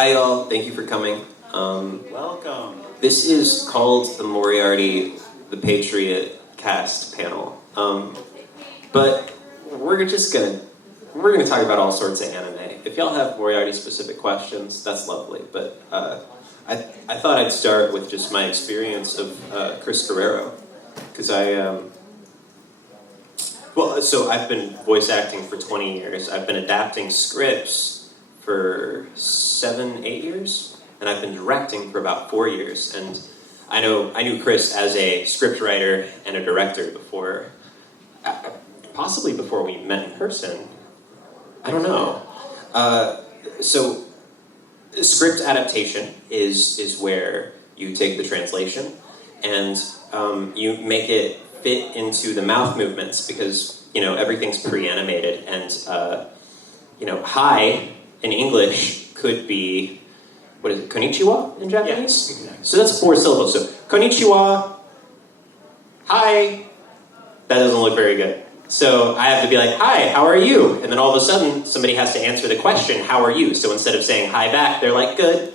hi y'all, thank you for coming. Welcome. This is called the Moriarty the Patriot cast panel. But we're gonna talk about all sorts of anime. If y'all have Moriarty specific questions, that's lovely. But I thought I'd start with just my experience of Chris Guerrero, because so I've been voice acting for 20 years. I've been adapting scripts for 7-8 years, and I've been directing for about 4 years. And I knew Chris as a scriptwriter and a director before, possibly before we met in person. I don't know. So script adaptation is where you take the translation and you make it fit into the mouth movements, because everything's pre-animated, and hi in English could be, what is it, konnichiwa in Japanese? Yeah, exactly. So that's 4 syllables. So konnichiwa, hi. That doesn't look very good. So I have to be like, hi, how are you? And then all of a sudden, somebody has to answer the question, how are you? So instead of saying hi back, they're like, good.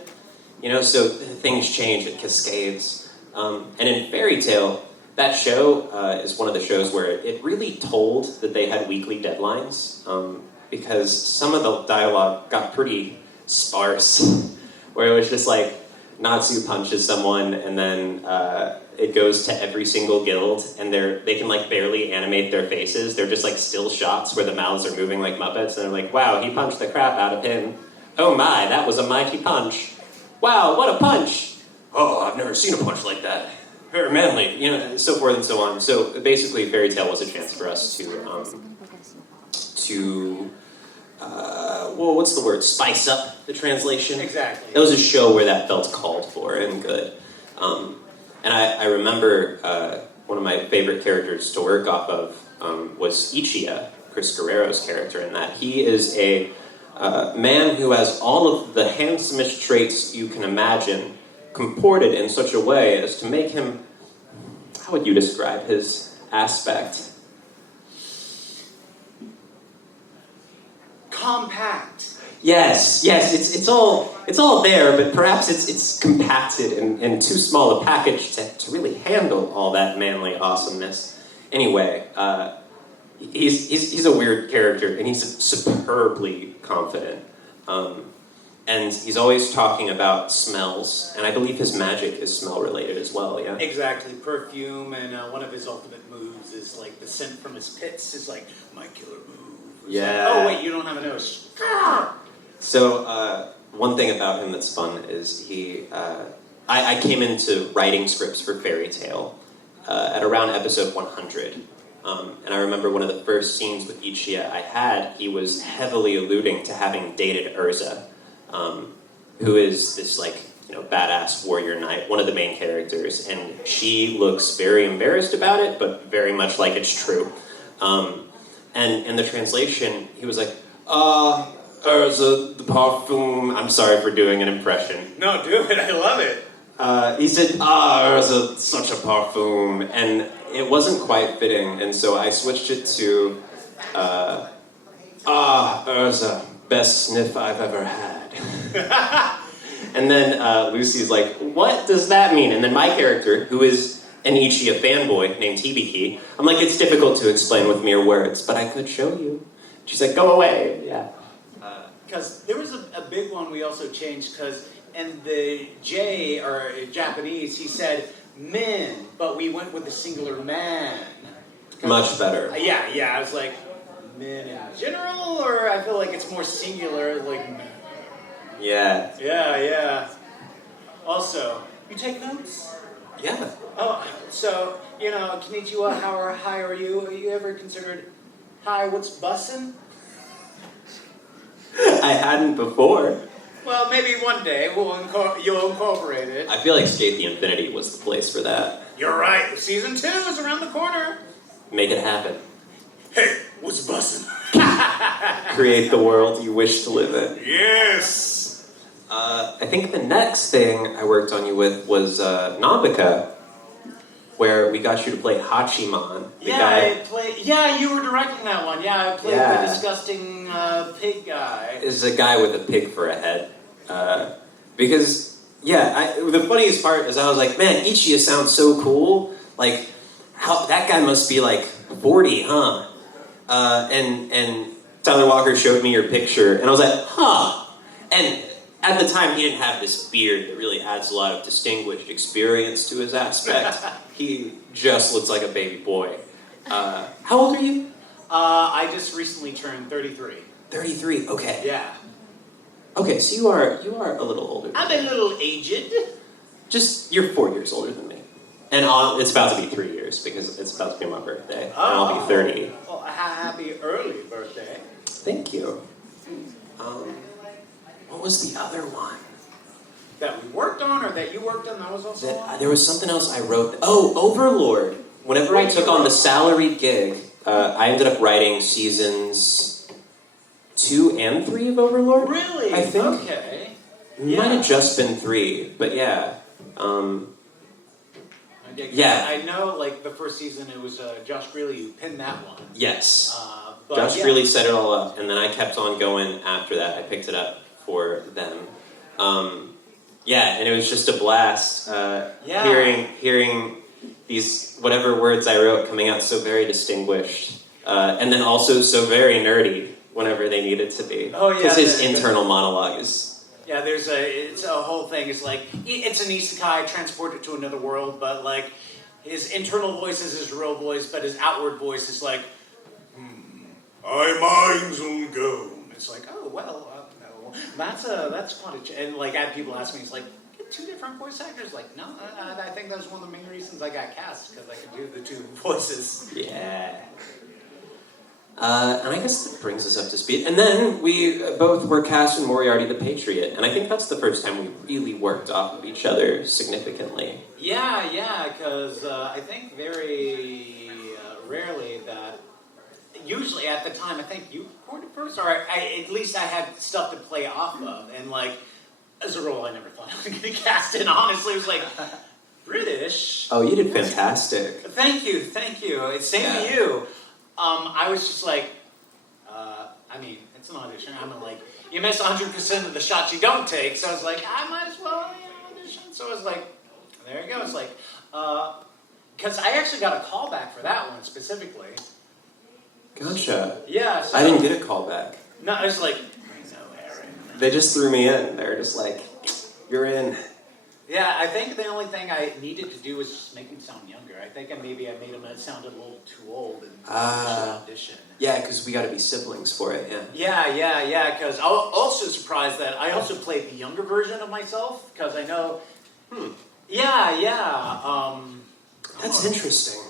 So things change, it cascades. And in Fairy Tail, that show is one of the shows where it really told that they had weekly deadlines, because some of the dialogue got pretty sparse, where it was just like, Natsu punches someone, and then it goes to every single guild, and they can like barely animate their faces. They're just like still shots where the mouths are moving like Muppets, and they're like, wow, he punched the crap out of him. Oh my, that was a mighty punch. Wow, what a punch. Oh, I've never seen a punch like that. Very manly, and so forth and so on. So basically, Fairy Tail was a chance for us to what's the word? Spice up the translation. Exactly. That was a show where that felt called for and good. And I remember one of my favorite characters to work off of was Ichiya, Chris Guerrero's character, in that he is a man who has all of the handsomest traits you can imagine, comported in such a way as to make him, how would you describe his aspect? Compact. Yes, it's all there, but perhaps it's compacted in too small a package to really handle all that manly awesomeness. Anyway, he's a weird character, and he's superbly confident. And he's always talking about smells, and I believe his magic is smell-related as well, yeah? Exactly, perfume, and one of his ultimate moves is like the scent from his pits is like, my killer move. It's Yeah. like, oh wait, you don't have a nose. So, one thing about him that's fun is I came into writing scripts for Fairy Tail at around episode 100. And I remember one of the first scenes with Ichiya I had, he was heavily alluding to having dated Urza, who is this badass warrior knight, one of the main characters, and she looks very embarrassed about it, but very much like it's true. And in the translation, he was like, Urza, the parfum. I'm sorry for doing an impression. No, do it. I love it. He said, Urza, such a parfum. And it wasn't quite fitting, and so I switched it to, Urza, best sniff I've ever had. And then Lucy's like, what does that mean? And then my character, who is an Ichiya fanboy named Hibiki, I'm like, it's difficult to explain with mere words, but I could show you. She's like, go away. Yeah. Because there was a big one we also changed, because in the J, or Japanese, he said men, but we went with the singular man. Much better. Yeah, I was like, men in general, or I feel like it's more singular, like men. Yeah. Yeah. Also, you take notes? Yeah. Oh, so, konnichiwa, hi are you? Have you ever considered, hi, what's bussin'? I hadn't before. Well, maybe one day you'll incorporate it. I feel like Skate the Infinity was the place for that. You're right. Season 2 is around the corner. Make it happen. Hey, what's bussin'? Create the world you wish to live in. Yes. I think the next thing I worked on you with was Nabika, where we got you to play Hachiman. Yeah, you were directing that one. Yeah, I played the disgusting pig guy. Is a guy with a pig for a head. Because, the funniest part is I was like, man, Ichiya sounds so cool. Like, that guy must be like 40, huh? And Tyler Walker showed me your picture, and I was like, huh. And at the time, he didn't have this beard that really adds a lot of distinguished experience to his aspect. He just looks like a baby boy. How old are you? I just recently turned 33. 33, okay. Yeah. Okay, so you are a little older. I'm a little aged. You're 4 years older than me. And it's about to be 3 years, because it's about to be my birthday. And I'll be 30. Well, happy early birthday. Thank you. What was the other one? That we worked on, or that you worked on, that was also on? There was something else I wrote. Oh, Overlord. Whenever I took on the salaried gig, I ended up writing seasons 2 and 3 of Overlord. Really? I think. Okay. It might have just been 3, but yeah. I know, like, the first season, it was Josh Greeley who pinned that one. Yes. Josh really set it all up, and then I kept on going after that. I picked it up for them. And it was just a blast. Hearing these whatever words I wrote coming out so very distinguished, and then also so very nerdy whenever they needed to be. Oh yeah, because his internal monologue is. Yeah, it's a whole thing. It's like it's an isekai transported to another world, but like his internal voice is his real voice, but his outward voice is like, "I minds will go." It's like, oh well, no, that's quite a and like I have people ask me, it's like, get 2 different voice actors. Like, no, I think that's one of the main reasons I got cast, because I could do the 2 voices. Yeah. And I guess that brings us up to speed. And then we both were cast in Moriarty the Patriot, and I think that's the first time we really worked off of each other significantly. Yeah, because I think very rarely that. Usually at the time, I think you recorded first, or at least I had stuff to play off of, and like as a role, I never thought I was going to get cast in. Honestly, it was like British. Oh, you did fantastic. Thank you. It's same to you. I was just like, it's an audition. I'm like, you miss 100% of the shots you don't take, so I was like, I might as well audition. So I was like, there you go. It's like, because I actually got a call back for that one specifically. Gotcha. Yeah. So, I didn't get a call back. No, I was like, no, Aaron. They just threw me in. They were just like, you're in. Yeah, I think the only thing I needed to do was just make him sound younger. I think maybe I made him sound a little too old and should audition. Yeah, because we got to be siblings for it, Yeah, because I was also surprised that I also played the younger version of myself, because I know... Yeah. That's interesting.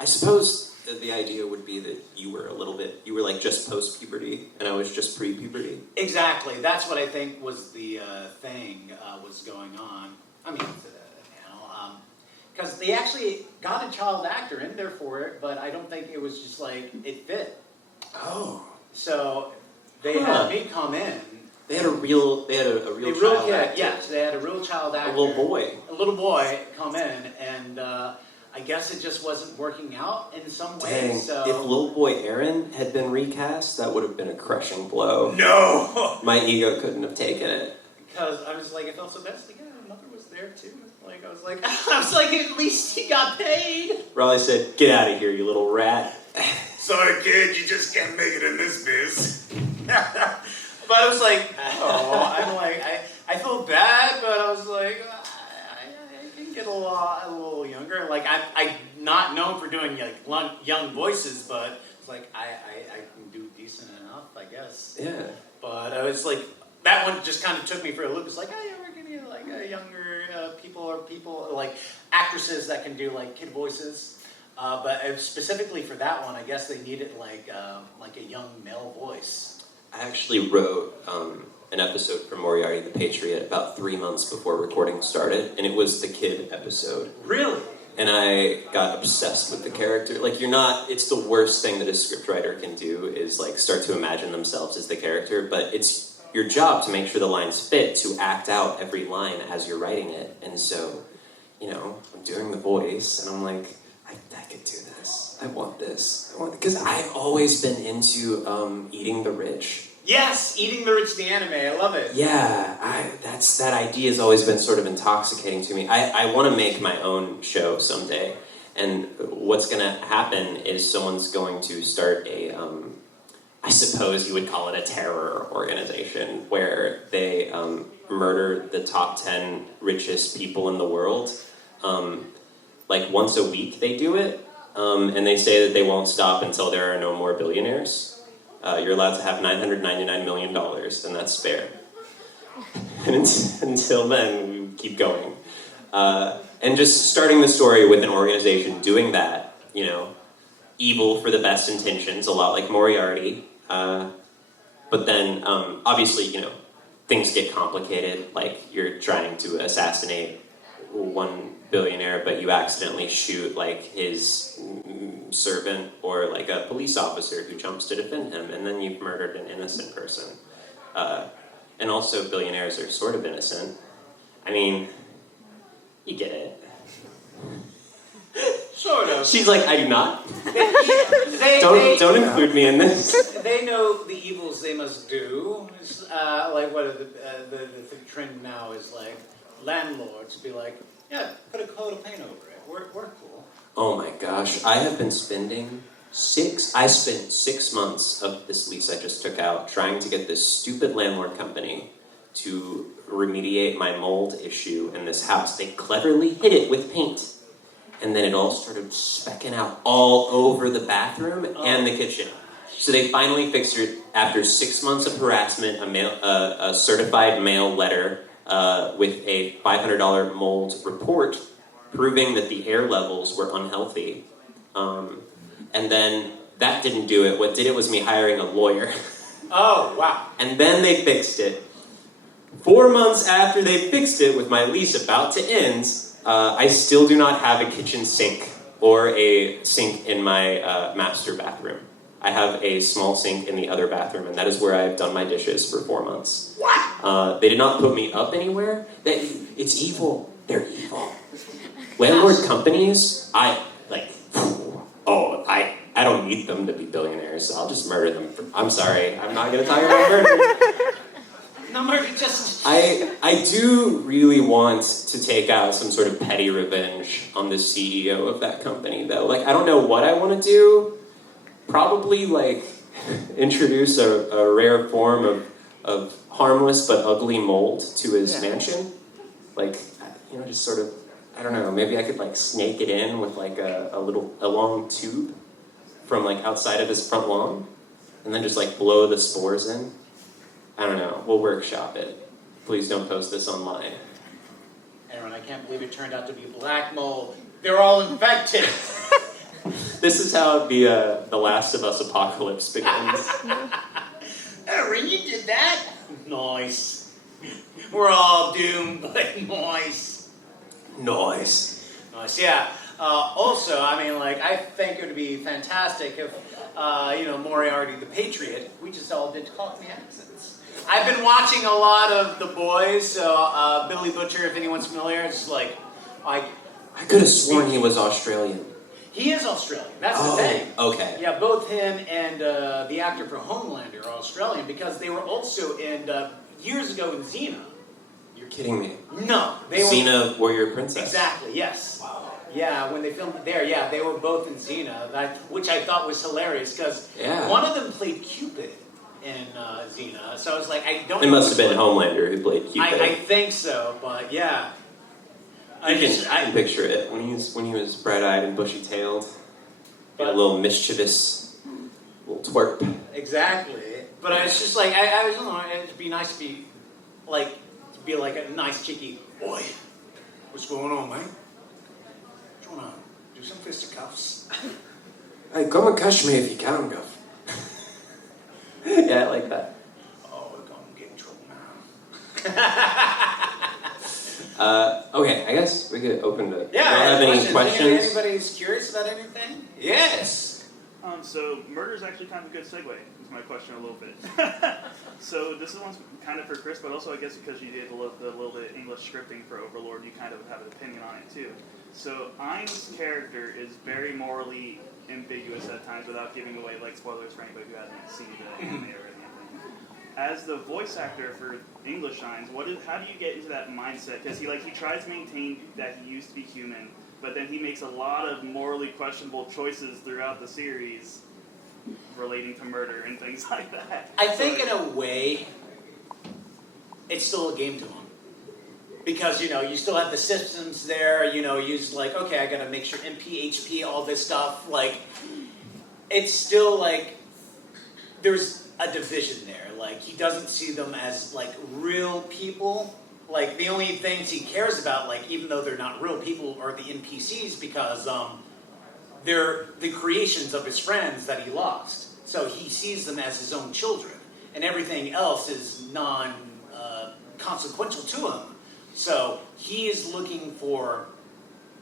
I suppose the idea would be that you were like just post-puberty, and I was just pre-puberty. Exactly. That's what I think was the thing was going on. I mean, because they actually got a child actor in there for it, but I don't think it was just like, it fit. Oh. So they had me come in. They had a real child actor. Yes, they had a real child actor. A little boy come in, and I guess it just wasn't working out in some way. Dang, so if little boy Aaron had been recast, that would have been a crushing blow. No! My ego couldn't have taken it. Because I was like, it felt so bad. Like, yeah, mother was there too. Like, I was like, at least he got paid. Raleigh said, get out of here, you little rat. Sorry, kid, you just can't make it in this biz. But I was like, I felt bad, but I was like, I can get a little younger. Like, I'm not known for doing like young voices, but it's like I can do decent enough, I guess. Yeah. But I was like, that one just kind of took me for a loop. It's like, oh yeah, we're getting like younger people like actresses that can do like kid voices. But specifically for that one, I guess they needed like a young male voice. I actually wrote an episode for Moriarty the Patriot about 3 months before recording started, and it was the kid episode. Really? And I got obsessed with the character. Like, it's the worst thing that a scriptwriter can do is like start to imagine themselves as the character, but it's your job to make sure the lines fit, to act out every line as you're writing it. And so, I'm doing the voice, and I'm like, I could do this. I want this. Because I've always been into eating the rich. Yes, Eating the Rich, the anime. I love it. Yeah, that idea has always been sort of intoxicating to me. I want to make my own show someday, and what's going to happen is someone's going to start I suppose you would call it a terror organization, where they murder the top 10 richest people in the world. Like once a week they do it, and they say that they won't stop until there are no more billionaires. You're allowed to have $999 million, and that's fair. And until then, we keep going. And just starting the story with an organization doing that, evil for the best intentions, a lot like Moriarty. But then, obviously, things get complicated, like you're trying to assassinate one billionaire, but you accidentally shoot, like, his servant or, like, a police officer who jumps to defend him, and then you've murdered an innocent person. And also, billionaires are sort of innocent. I mean, you get it. Sort of. She's like, I do not. Don't include me in this. They know the evils they must do. It's, like what the trend now is like landlords be like, yeah, put a coat of paint over it. We're cool. Oh my gosh, I spent 6 months of this lease I just took out trying to get this stupid landlord company to remediate my mold issue in this house. They cleverly hid it with paint. And then it all started specking out all over the bathroom and the kitchen. So they finally fixed it after 6 months of harassment, a certified mail letter with a $500 mold report proving that the air levels were unhealthy. And then that didn't do it. What did it was me hiring a lawyer. Oh, wow. And then they fixed it. 4 months after they fixed it, with my lease about to end, I still do not have a kitchen sink or a sink in my master bathroom. I have a small sink in the other bathroom, and that is where I've done my dishes for 4 months. What? They did not put me up anywhere. It's evil. They're evil. Landlord companies, I don't need them to be billionaires. I'll just murder them. I'm sorry. I'm not going to talk about murder. No murder, just... I do really want to take out some sort of petty revenge on the CEO of that company, though. Like, I don't know what I want to do. Probably, like, introduce a rare form of harmless but ugly mold to his mansion. Like, just sort of, I don't know, maybe I could, like, snake it in with, like, a long tube from, like, outside of his front lawn, and then just, like, blow the spores in. I don't know. We'll workshop it. Please don't post this online. Aaron, I can't believe it turned out to be black mold. They're all infected. This is how the Last of Us apocalypse begins. Aaron, you did that? Nice. We're all doomed, but nice. Nice. Nice, yeah. Also, I mean, like, I think it would be fantastic if, Moriarty the Patriot, we just all did Cockney accents. I've been watching a lot of The Boys, so Billy Butcher, if anyone's familiar, it's like, I could have sworn he was Australian. He is Australian, that's the thing. Okay. Yeah, both him and the actor for Homelander are Australian, because they were also in, years ago in Xena. You're kidding me. No. They were Xena, Warrior Princess. Exactly, yes. Wow. Yeah, when they filmed it there, yeah, they were both in Xena, which I thought was hilarious, because one of them played Cupid in Xena, so I was like, I don't know. It must have been Homelander who played Cupid. I think so, but yeah. I can picture it, when he was bright-eyed and bushy-tailed, a little mischievous, little twerp. Exactly. But I was just like, I don't know, it'd be nice to be like a nice cheeky, boy, what's going on, man? Do you want to do some fisticuffs? Hey, come and catch me if you can, Guff. Yeah, I like that. Oh, we're going to get in trouble now. Okay, I guess we could open to... Yeah, do I have any questions? Anybody's curious about anything? Yes! So, murder is actually kind of a good segue, is my question a little bit. So, this is one's kind of for Chris, but also I guess because you did a little bit of English scripting for Overlord, you kind of have an opinion on it too. So, Ein's character is very morally ambiguous at times without giving away like spoilers for anybody who hasn't seen the anime or anything. as the voice actor for English Shines, how do you get into that mindset? Because he tries to maintain that he used to be human, but then he makes a lot of morally questionable choices throughout the series relating to murder and things like that. I think in a way, it's still a game to him. Because, you still have the systems there, you're like, okay, I gotta make sure MPHP, all this stuff, it's still there's a division there. He doesn't see them as, real people. The only things he cares about, even though they're not real people, are the NPCs because, they're the creations of his friends that he lost. So he sees them as his own children. And everything else is consequential to him. So he is looking for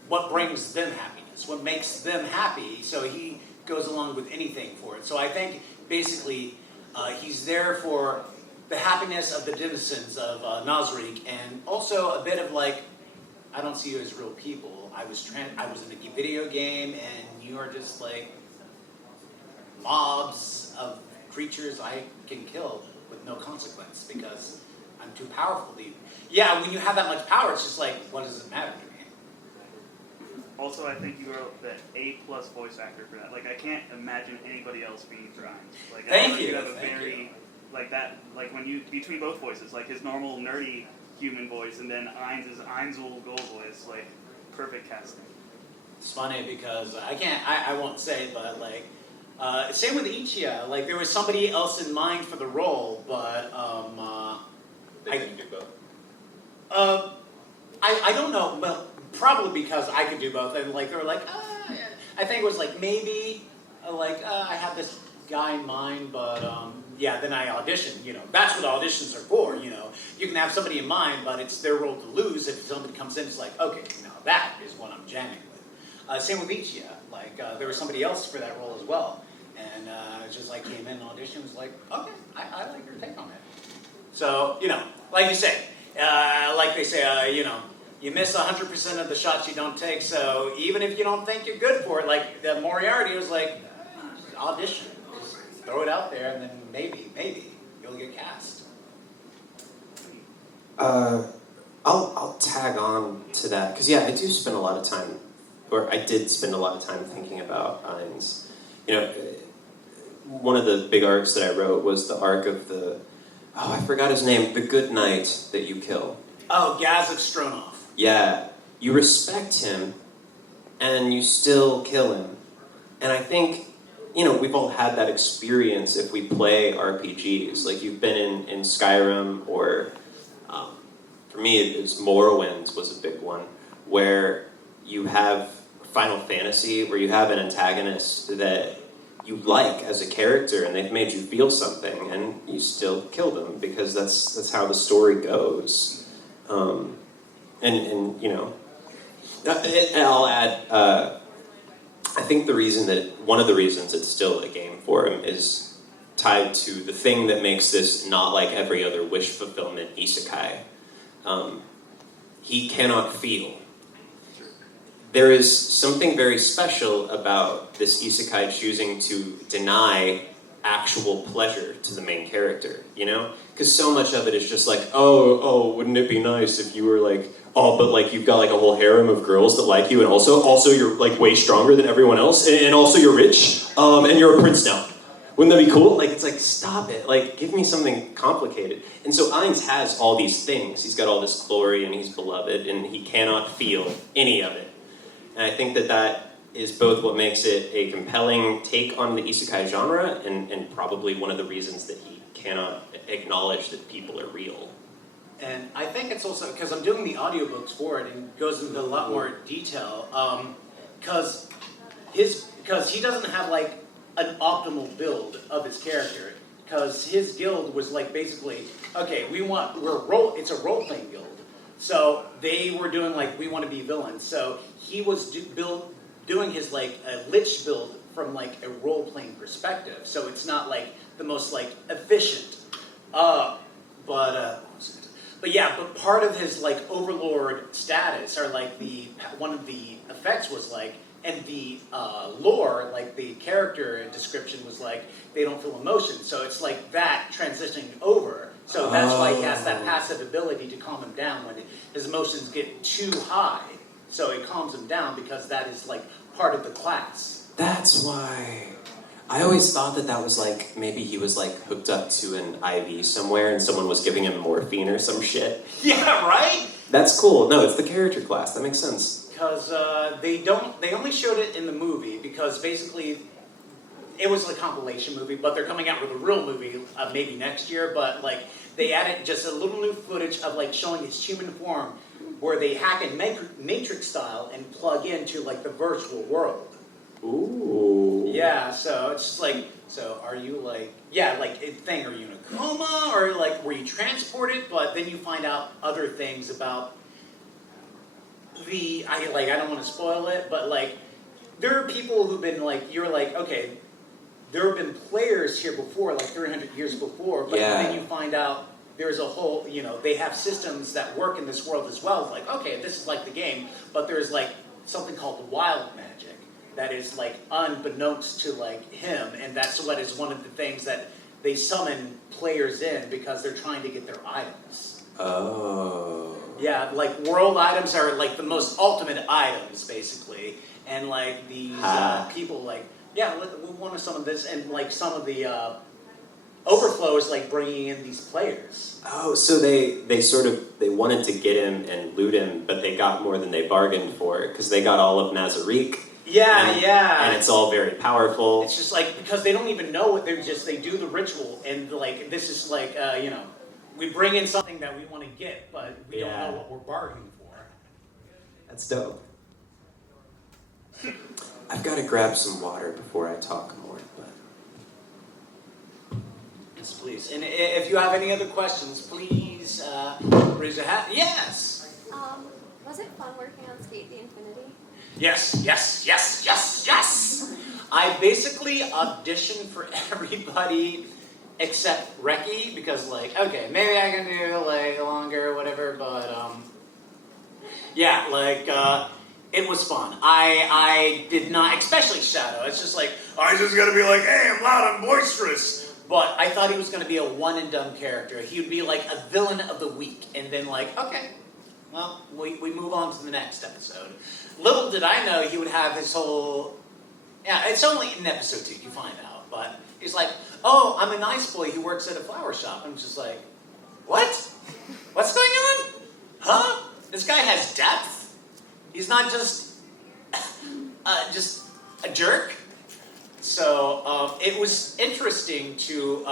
what brings them happiness, what makes them happy. So he goes along with anything for it. So I think basically he's there for the happiness of the denizens of Nazarick, and also a bit of I don't see you as real people. I was in a video game, and you are just mobs of creatures I can kill with no consequence because I'm too powerful to even. Yeah, when you have that much power, it's just what does it matter to me? Also, I think you are the A+ voice actor for that. I can't imagine anybody else being Grimes. Thank you. You have a very when you between both voices, his normal nerdy human voice, and then Ainz's Ainzul Gold voice, perfect casting. It's funny because I won't say, but same with Ichiya. There was somebody else in mind for the role, but They didn't do both. I don't know, but probably because I could do both, and they were I think it was maybe I have this guy in mind, but then I auditioned. That's what auditions are for. You can have somebody in mind, but it's their role to lose. If somebody comes in, it's okay, now that is what I'm jamming with. Same with Ichiya. There was somebody else for that role as well, and just came in and auditioned. Was okay, I like your take on it. So like you say. They say, you miss 100% of the shots you don't take, so even if you don't think you're good for it, the Moriarty was audition. Just throw it out there, and then maybe, you'll get cast. I'll tag on to that, because I do spend a lot of time, or I did spend a lot of time thinking about Ainz. One of the big arcs that I wrote was the arc of I forgot his name. The good knight that you kill. Oh, Gazak Stronov. Yeah. You respect him, and you still kill him. And I think, we've all had that experience if we play RPGs. You've been in Skyrim, or for me, it was Morrowind was a big one, where you have Final Fantasy, where you have an antagonist that you as a character, and they've made you feel something, and you still kill them because that's how the story goes. And I'll add, I think one of the reasons it's still a game for him is tied to the thing that makes this not like every other wish fulfillment isekai. He cannot feel. There is something very special about this isekai choosing to deny actual pleasure to the main character, Because so much of it is just oh, wouldn't it be nice if you were but you've got a whole harem of girls that like you, and also you're way stronger than everyone else, and also you're rich, and you're a prince now. Wouldn't that be cool? Stop it. Give me something complicated. And so Ainz has all these things. He's got all this glory, and he's beloved, and he cannot feel any of it. And I think that is both what makes it a compelling take on the isekai genre, and probably one of the reasons that he cannot acknowledge that people are real. And I think it's also because I'm doing the audiobooks for it, and goes into a lot more detail. Because he doesn't have an optimal build of his character. Because his guild was basically, okay, it's a role playing guild. So they were doing we want to be villains. So he was doing his a lich build from a role playing perspective. So it's not the most efficient. But part of his overlord status, or one of the effects was and the lore, like the character description was like, they don't feel emotion. So it's like that transitioning over. So that's why he has that passive ability to calm him down when his emotions get too high. So it calms him down because that is like part of the class. That's why. I always thought that was like, maybe he was like hooked up to an IV somewhere and someone was giving him morphine or some shit. Yeah, right? That's cool. No, it's the character class. That makes sense. Because they only showed it in the movie because basically it was a compilation movie, but they're coming out with a real movie maybe next year. But like they added just a little new footage of like showing his human form, where they hack in Matrix style and plug into like the virtual world. Ooh. Yeah, so it's just like, so are you like, yeah, like are you in a coma or like were you transported? But then you find out other things about I don't want to spoil it, but like there are people who've been like, you're like, okay, there have been players here before, like 300 years before, but then you find out there's a whole, they have systems that work in this world as well. It's like, okay, this is like the game, but there's like something called the wild magic that is like unbeknownst to like him, and that's what is one of the things that they summon players in because they're trying to get their items. Oh. Yeah, like world items are like the most ultimate items, basically, and like these people like, yeah, we want to summon this, and like some of the overflow is like bringing in these players. Oh, so they wanted to get him and loot him, but they got more than they bargained for because they got all of Nazarique. Yeah, and it's all very powerful. It's just like because they don't even know what they do the ritual, and like this is like we bring in something that we want to get, but we don't know what we're bargaining for. That's dope. I've got to grab some water before I talk more. But Yes, please. And if you have any other questions, please raise your hand. Yes. Was it fun working on Skate the Infinity? Yes. I basically auditioned for everybody except Reki because, like, okay, maybe I can do like longer or whatever, but it was fun. I did not, especially Shadow. It's just like, oh, he's just gonna be like, hey, I'm loud, I'm boisterous. But I thought he was gonna be a one and done character. He would be like a villain of the week, and then like, okay, well, we move on to the next episode. Little did I know he would have his whole... Yeah, it's only in episode 2 you find out, but he's like, oh, I'm a nice boy who works at a flower shop. I'm just like, what? What's going on? Huh? This guy has depth? He's not just a jerk? So it was interesting to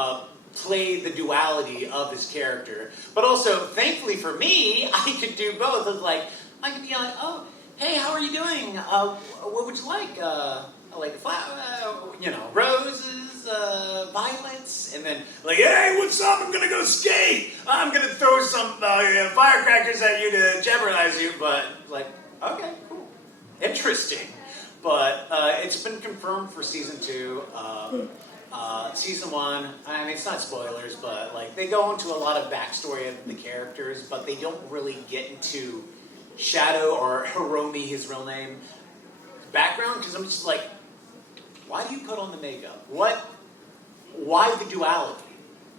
play the duality of his character. But also, thankfully for me, I could do both. Of like, I could be like, oh, hey, how are you doing? What would you like? I like flower, roses, violets, and then like, hey, what's up? I'm gonna go skate. I'm gonna throw some firecrackers at you to jeopardize you. But like, okay, cool, interesting. But it's been confirmed for season 2. Season 1, I mean, it's not spoilers, but like they go into a lot of backstory of the characters, but they don't really get into Shadow or Hiromi, his real name, background, because I'm just like, why do you put on the makeup? Why the duality?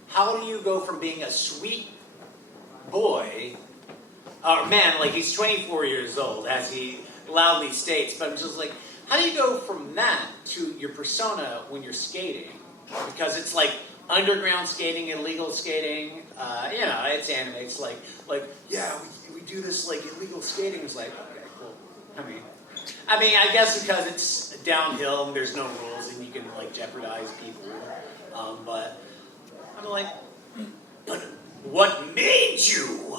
How do you go from being a sweet boy, or man, like he's 24 years old, as he loudly states, but I'm just like, how do you go from that to your persona when you're skating? Because it's like underground skating, illegal skating, it's anime, it's like yeah, we do this like illegal skating. It's like, okay, cool. I mean, I guess because it's downhill and there's no rules and you can like jeopardize people. But I'm like, but what made you?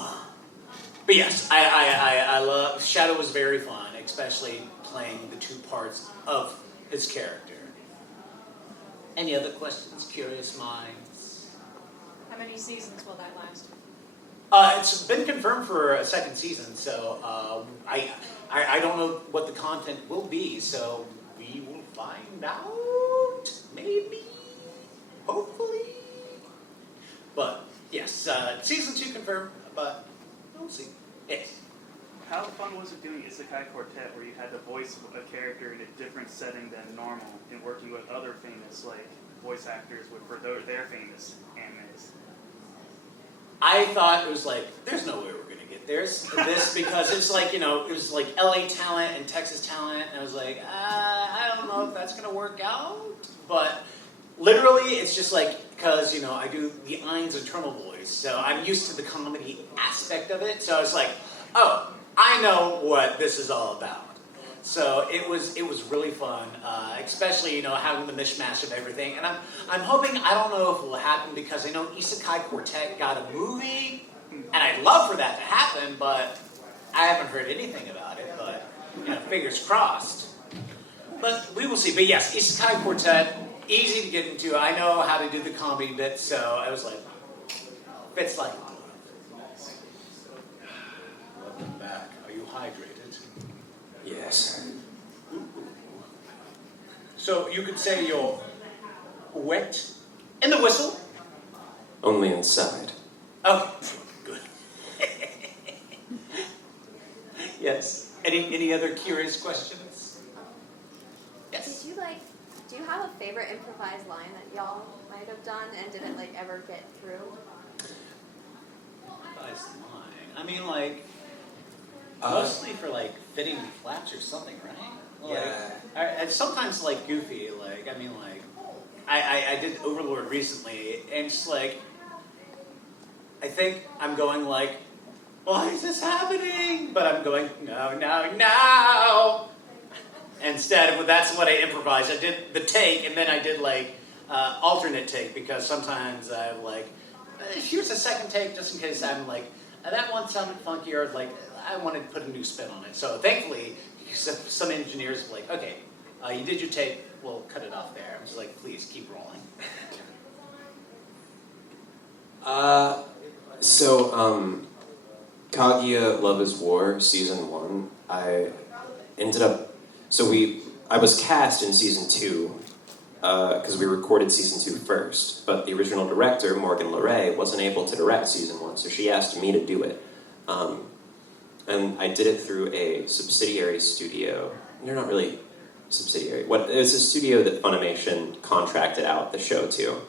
But yes, I love Shadow was very fun, especially playing the 2 parts of his character. Any other questions, curious minds? How many seasons will that last? It's been confirmed for a 2nd season, so I don't know what the content will be, so we will find out, maybe, hopefully. But yes, season 2 confirmed, but we'll see. Yes. how fun was it doing Isekai Quartet, where you had to voice a character in a different setting than normal, and working with other famous like voice actors for their famous animes? I thought it was like, there's no way we're gonna get this because it's like, it was like LA talent and Texas talent, and I was like, I don't know if that's gonna work out, but literally it's just like, because, I do the Eins and Trumbull voice, so I'm used to the comedy aspect of it, so I was like, oh, I know what this is all about. So it was really fun, especially, having the mishmash of everything. And I'm hoping, I don't know if it will happen because I know Isekai Quartet got a movie, and I'd love for that to happen, but I haven't heard anything about it, but, fingers crossed. But we will see. But yes, Isekai Quartet, easy to get into. I know how to do the comedy bit, so I was like, fits like a glove. Welcome back. Are you hydrated? Yes. So you could say you're wet in the whistle? Only inside. Okay, good. Yes. Any other curious questions? Yes. Did you do you have a favorite improvised line that y'all might have done, and did it ever get through? Improvised line. I mean, mostly for fitting the flaps or something, right? And sometimes goofy. I did Overlord recently, and just I think I'm going why is this happening? But I'm going no. Instead, that's what I improvised. I did the take, and then I did alternate take because sometimes I'm here's a second take just in case I'm that one sounded funky or I wanted to put a new spin on it. So thankfully, some engineers were okay, you did your take, we'll cut it off there. I was please keep rolling. Kaguya Love is War, Season 1, I was cast in Season 2, because we recorded Season 2 first, but the original director, Morgan LeRae, wasn't able to direct Season 1, so she asked me to do it. And I did it through a subsidiary studio. They're not really subsidiary. It's a studio that Funimation contracted out the show to,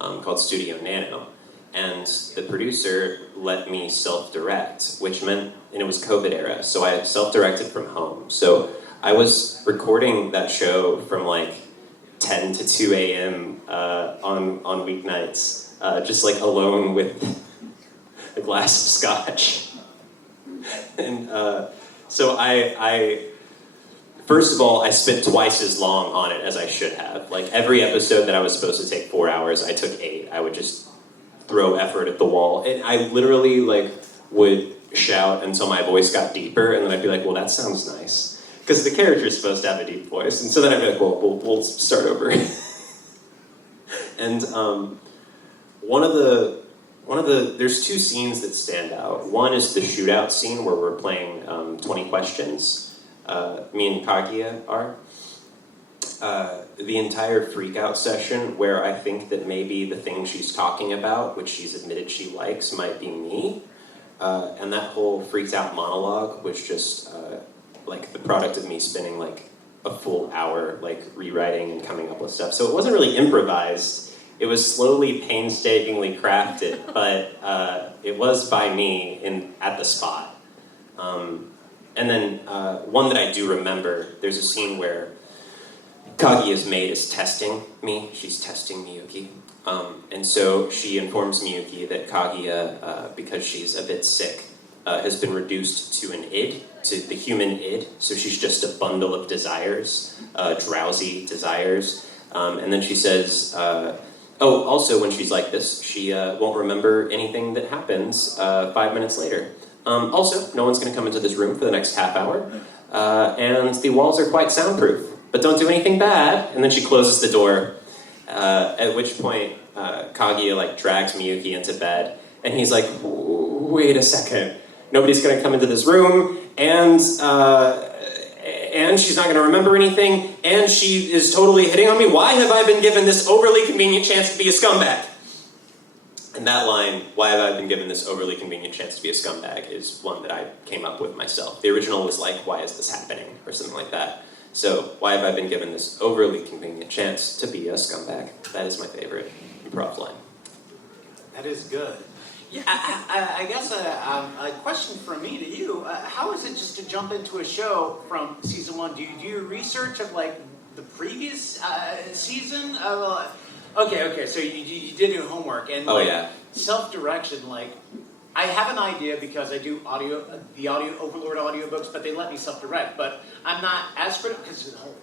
called Studio Nano. And the producer let me self-direct, which meant, and it was COVID era, so I self-directed from home. So I was recording that show from 10 to 2 a.m. On weeknights, just alone with a glass of scotch. And so I first of all, I spent twice as long on it as I should have. Every episode that I was supposed to take 4 hours, I took 8. I would just throw effort at the wall. And I literally would shout until my voice got deeper, and then I'd be well, that sounds nice. Because the character's supposed to have a deep voice. And so then I'd be well, we'll start over. And there's 2 scenes that stand out. One is the shootout scene where we're playing 20 questions. Me and Kaguya are. The entire freak-out session where I think that maybe the thing she's talking about, which she's admitted she likes, might be me. And that whole freaked-out monologue was just the product of me spending a full hour rewriting and coming up with stuff. So it wasn't really improvised. It was slowly, painstakingly crafted, but it was by me at the spot. And then one that I do remember, there's a scene where Kaguya's maid is testing me. She's testing Miyuki. And so she informs Miyuki that Kaguya, because she's a bit sick, has been reduced to an id, to the human id. So she's just a bundle of desires, drowsy desires. And then she says, also when she's like this, she won't remember anything that happens 5 minutes later. Also, no one's going to come into this room for the next half hour. And the walls are quite soundproof. But don't do anything bad. And then she closes the door. At which point, Kaguya drags Miyuki into bed, and he's wait a second. Nobody's going to come into this room, and she's not going to remember anything, and she is totally hitting on me. Why have I been given this overly convenient chance to be a scumbag? And that line, why have I been given this overly convenient chance to be a scumbag, is one that I came up with myself. The original was like, why is this happening? Or something like that. So, why have I been given this overly convenient chance to be a scumbag? That is my favorite improv line. That is good. Yeah, I guess a question from me to you. How is it just to jump into a show from season 1? Do you do your research of like the previous season? Okay, so you did your homework. And Oh, yeah. Self-direction, like, I have an idea because I do the audio Overlord audiobooks, but they let me self-direct. But I'm not as critical because the whole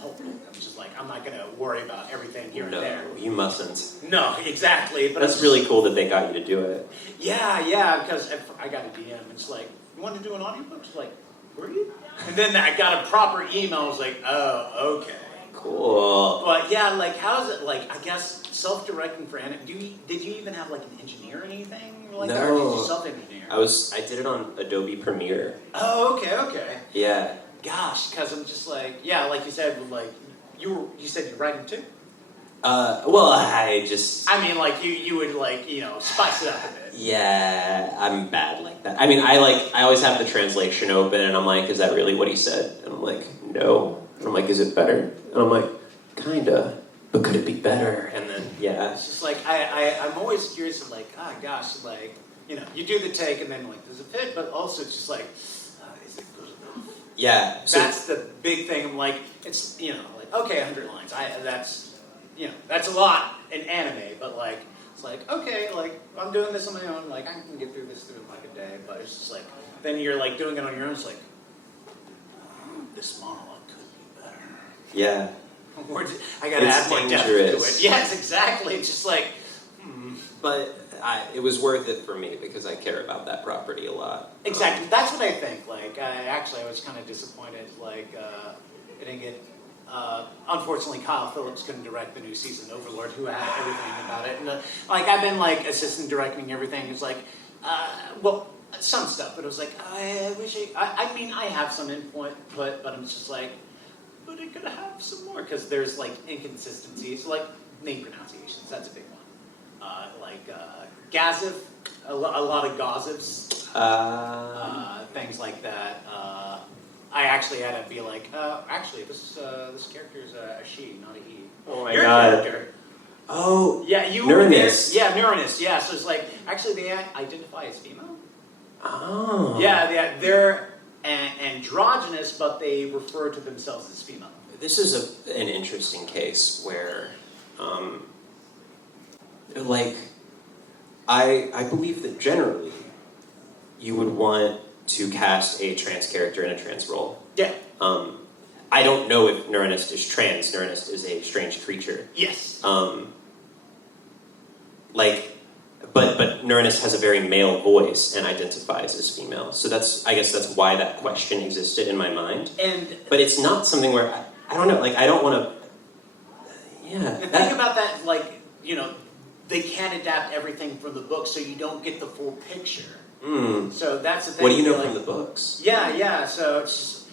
I'm just like, I'm not going to worry about everything here and there. No, you mustn't. No, exactly. But That's really cool that they got you to do it. Yeah, because I got a DM. It's like, you want to do an audiobook? It's like, were you? And then I got a proper email. I was like, oh, okay. Cool. But yeah, like, how is it, like, I guess, self-directing for anime? Did you even have, like, an engineer or anything like that? Or did you self-engineer? I did it on Adobe Premiere. Oh, okay. Yeah. Gosh, because I'm just like, yeah, like you said, like, you said you're writing too? Well, I mean, like, you would, like, you know, spice it up a bit. Yeah, I'm bad like that. I mean, I always have the translation open, and I'm like, is that really what he said? And I'm like, no. And I'm like, is it better? And I'm like, kinda, but could it be better? And then, yeah. It's just like, I'm always curious, like, gosh, like, you know, you do the take, and then, like, does it fit? But also, it's just like, is it good enough? Yeah. So, That's the big thing. I'm like, it's, you know, like, okay, 100 lines. That's a lot in anime, but, like, it's like, okay, like, I'm doing this on my own. Like, I can get through this through, like, a day. But it's just like, then you're, like, doing it on your own. It's like, this monologue could be better. yeah. I gotta add more depth to dangerous. it. Yes, exactly. It's just like, But it was worth it for me because I care about that property a lot. Exactly. That's what I think. Like, I was kind of disappointed. Like, it didn't get. Unfortunately, Kyle Phillips couldn't direct the new season Overlord, who had everything about it. And like, I've been like assistant directing everything. It's like, well, some stuff, but it was like, I wish I mean, I have some input, but I'm just like, but it could have some more because there's like inconsistencies, like name pronunciations. That's a big one. Gaziv, a lot of Gazivs, things like that. I actually had to be like, actually, this character is a she, not a he. Oh my Your god. character. Oh. Yeah, you were there. Neuronist. Yeah, Neuronist. Yeah, so it's like, actually, they identify as female. Oh. Yeah, they're androgynous, but they refer to themselves as female. This is an interesting case where, like, I believe that generally you would want to cast a trans character in a trans role. Yeah. I don't know if Neuronist is trans. Neuronist is a strange creature. Yes. But Neuronist has a very male voice and identifies as female. So I guess that's why that question existed in my mind. But it's not something where, I don't know, like, I don't want to, yeah. The thing about that, like, you know, they can't adapt everything from the book, so you don't get the full picture. So that's the thing. What do you know like, from the books? Yeah, so it's...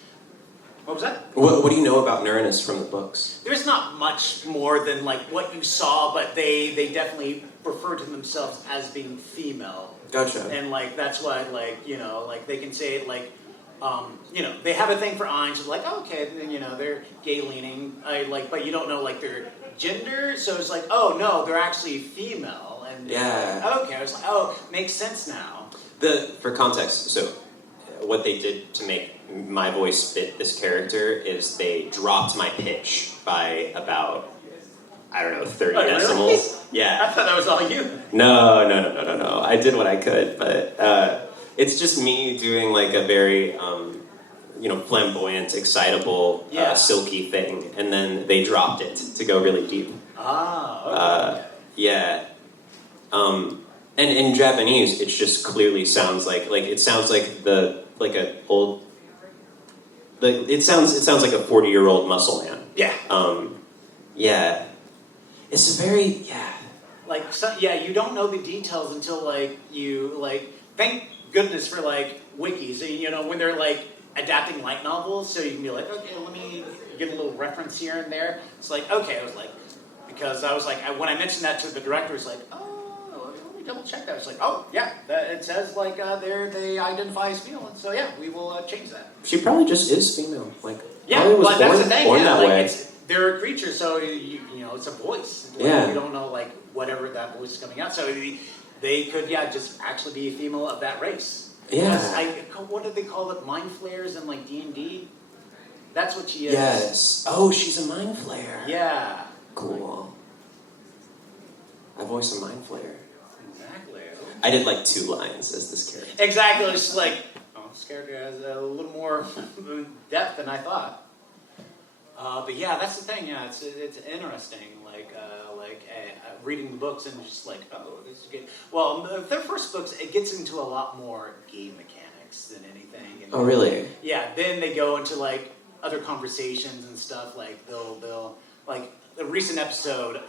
What was that? What do you know about Neuronist from the books? There's not much more than, like, what you saw, but they definitely refer to themselves as being female. Gotcha. And, like, that's why, like, you know, like, they can say it, like, you know, they have a thing for Ainz, so like, oh, okay, then, you know, they're gay-leaning, but you don't know, like, their gender, so it's like, oh, no, they're actually female. And yeah. Like, okay, I was like, oh, makes sense now. For context, so what they did to make my voice fit this character is they dropped my pitch by about, I don't know, 30 decimals. Really? Yeah. I thought that was all you. No. I did what I could, but it's just me doing like a very, you know, flamboyant, excitable, silky thing, and then they dropped it to go really deep. Ah, okay. Yeah. And in Japanese, it just clearly sounds like it sounds like it sounds like a 40-year-old muscle man. Yeah. Yeah. It's a very Like, so, yeah, you don't know the details until, like, you, like, thank goodness for, like, wikis, you know, when they're, like, adapting light novels, so you can be like, okay, let me get a little reference here and there. It's like, okay, I was like, because I was like, when I mentioned that to the director, it's like, oh, let me double check that. It's like, oh yeah, it says like they identify as female, and so yeah, we will change that. She probably just is female. Like, Yeah, probably was but that's born, the thing. born Yeah, that like way. they're a creature, so you know it's a voice. Like, Yeah. we don't know like whatever that voice is coming out. So they could just actually be a female of that race. Yeah. What do they call it? Mind flayers in like D&D. That's what she is. Yes. Oh, she's a mind flayer. Yeah. Cool. I voice a mind flayer. Exactly. I did like 2 lines as this character. Exactly. It's just like, oh, this character has a little more depth than I thought. But yeah, that's the thing. Yeah, it's interesting. Reading the books and just like, oh, this is good. Well, their first books, it gets into a lot more game mechanics than anything. And Oh, really? yeah, then they go into like other conversations and stuff. Like they'll like the recent episode.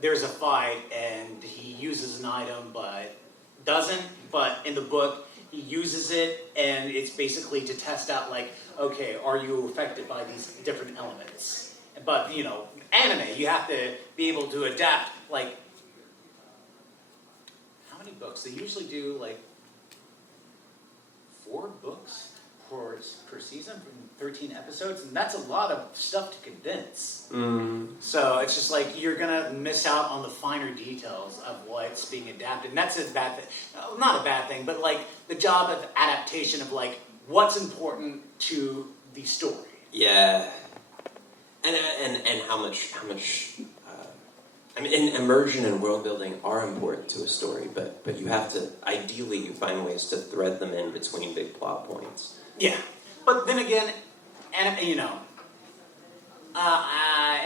There's a fight and he uses an item but doesn't. But in the book, he uses it and it's basically to test out like, okay, are you affected by these different elements? But you know, anime, you have to be able to adapt. Like, how many books? They usually do like 4 books per season from 13 episodes, and that's a lot of stuff to condense. So it's just like you're gonna miss out on the finer details of what's being adapted, and that's a bad thing. Not a bad thing, but like the job of adaptation of like what's important to the story. Yeah. And how much I mean, immersion and world building are important to a story, but you have to, ideally, you find ways to thread them in between big plot points. Yeah, but then again, you know,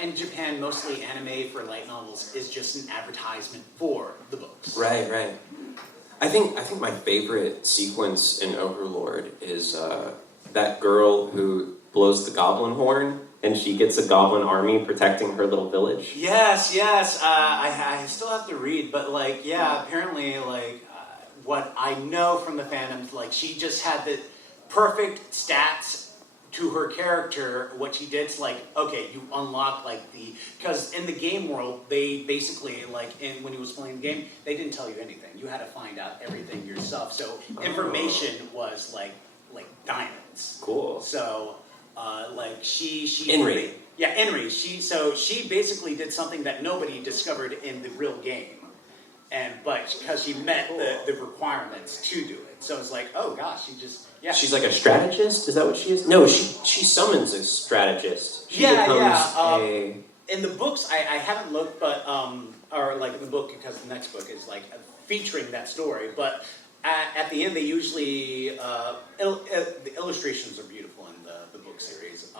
in Japan, mostly anime for light novels is just an advertisement for the books. Right. I think my favorite sequence in Overlord is that girl who blows the goblin horn, and she gets a goblin army protecting her little village. Yes. I still have to read, but like, yeah, apparently, like, what I know from the fandoms, like, she just had the perfect stats to her character. What she did is like, okay, you unlock like because in the game world, they basically like when you was playing the game, they didn't tell you anything. You had to find out everything yourself. So information was like diamonds. Cool. So. Like she Enri. Yeah, Enri. She basically did something that nobody discovered in the real game, but because she met the requirements to do it, so it's like, oh gosh, She's like a strategist. Is that what she is? No, she summons a strategist. She becomes in the books, I haven't looked, but or like in the book because the next book is like featuring that story, but. At the end, they usually the illustrations are beautiful in the book series.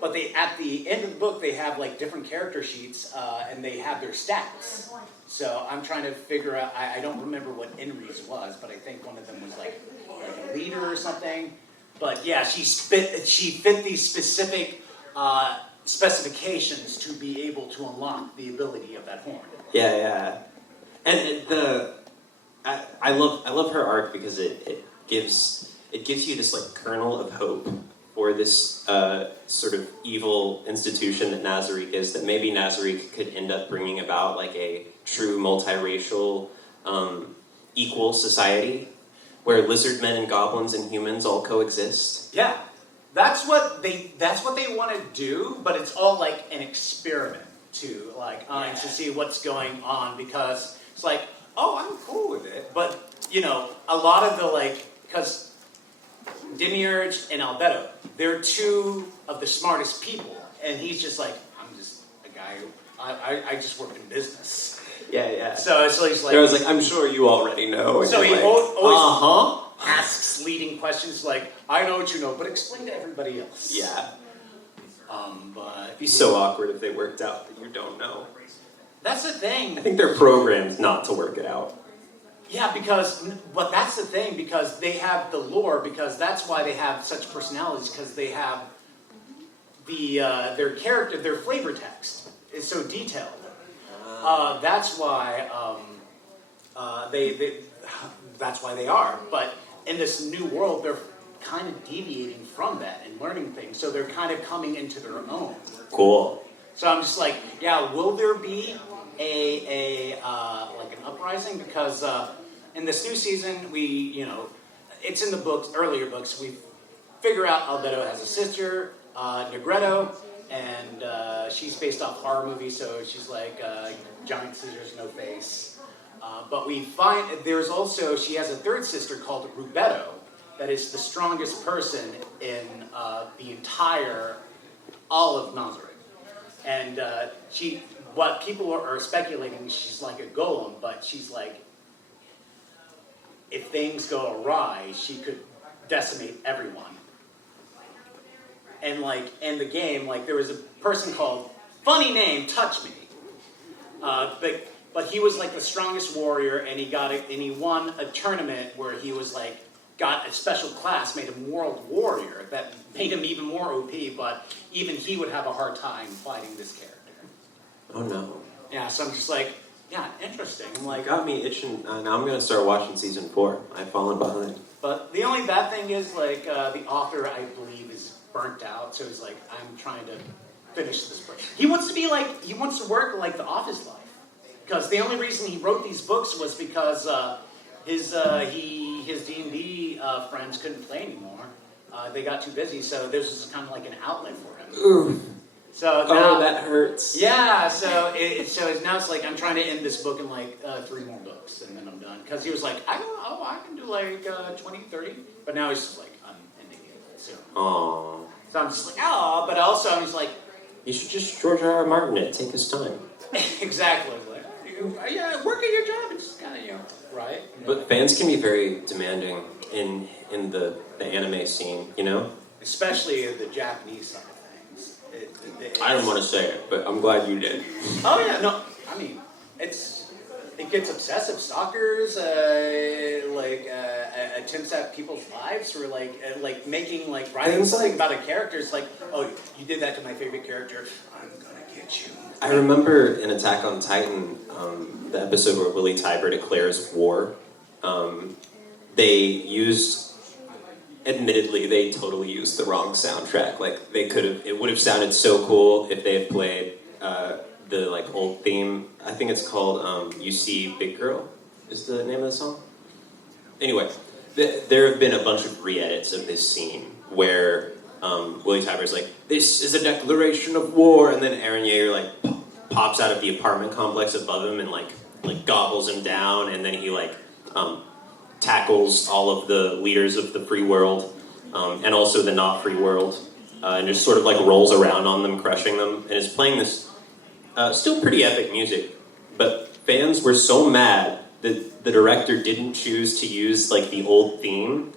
But at the end of the book, they have like different character sheets, and they have their stats. So I'm trying to figure out. I don't remember what Enri's was, but I think one of them was like a leader or something. But yeah, she fit these specific specifications to be able to unlock the ability of that horn. Yeah, and I love her arc because it gives you this like kernel of hope for this sort of evil institution that Nazarick is, that maybe Nazarick could end up bringing about like a true multiracial equal society where lizard men and goblins and humans all coexist. Yeah, that's what they want to do, but it's all like an experiment to to see what's going on, because it's like, oh, I'm cool with it. But, you know, a lot of the, because Demiurge and Albedo, they're 2 of the smartest people. And he's just like, I'm just a guy who, I just work in business. Yeah. So he's like... I was like, I'm sure you already know. So he like, always asks leading questions like, I know what you know, but explain to everybody else. Yeah. But... It'd be so awkward if they worked out that you don't know. That's the thing. I think they're programmed not to work it out. Yeah, but that's the thing, because they have the lore, because that's why they have such personalities, because they have their character, their flavor text is so detailed. That's why that's why they are. But in this new world, they're kind of deviating from that and learning things, so they're kind of coming into their own. Cool. So I'm just like, yeah, will there be like an uprising because in this new season, it's in the books, earlier books, we figure out Albedo has a sister, Negretto, and she's based off horror movies, so she's like giant scissors, no face. But we find she has a third sister called Rubetto that is the strongest person in the entire all of Nazareth. And what people are speculating, she's like a golem, but she's like, if things go awry, she could decimate everyone. And like in the game, like there was a person called, funny name, Touch Me. But he was like the strongest warrior, and he won a tournament where he was like, got a special class, made him world warrior, that made him even more OP, but even he would have a hard time fighting this character. Oh no. Yeah, so I'm just like, yeah, interesting. I'm like, Got me itching. Now I'm going to start watching season 4. I've fallen behind. but the only bad thing is, like, the author, I believe, is burnt out, so he's like, I'm trying to finish this book. He wants to work like the Office life. Because the only reason he wrote these books was because his D&D friends couldn't play anymore. They got too busy, so this was kind of like an outlet for him. Ooh. So now, that hurts. yeah, so now it's like I'm trying to end this book in like 3 more books, and then I'm done. Because he was like, I can do like 20, 30. But now he's just like, I'm ending it soon. Aww. So I'm just like, oh, but also I'm just like, You should just George R. R. Martin it. Take his time. exactly. Like, yeah, work at your job. It's kind of, right? But fans can be very demanding in the anime scene, you know? Especially the Japanese side of things. I don't want to say it, but I'm glad you did. Oh yeah, no. I mean, it gets obsessive. Stalkers, attempts at people's lives, or like making like writing Things something like- about a character. It's like, oh, you did that to my favorite character. I'm gonna get you. I remember in Attack on Titan, the episode where Willie Tybur declares war, they used... Admittedly, they totally used the wrong soundtrack. Like, it would have sounded so cool if they had played the, like, old theme. I think it's called You See Big Girl, is the name of the song. Anyway, there have been a bunch of re-edits of this scene where Willie Tybur's like, this is a declaration of war, and then Eren Yeager, like, pops out of the apartment complex above him and, like gobbles him down, and then he, like, tackles all of the leaders of the free world, and also the not free world, and just sort of like rolls around on them, crushing them, and is playing this still pretty epic music. But fans were so mad that the director didn't choose to use like the old theme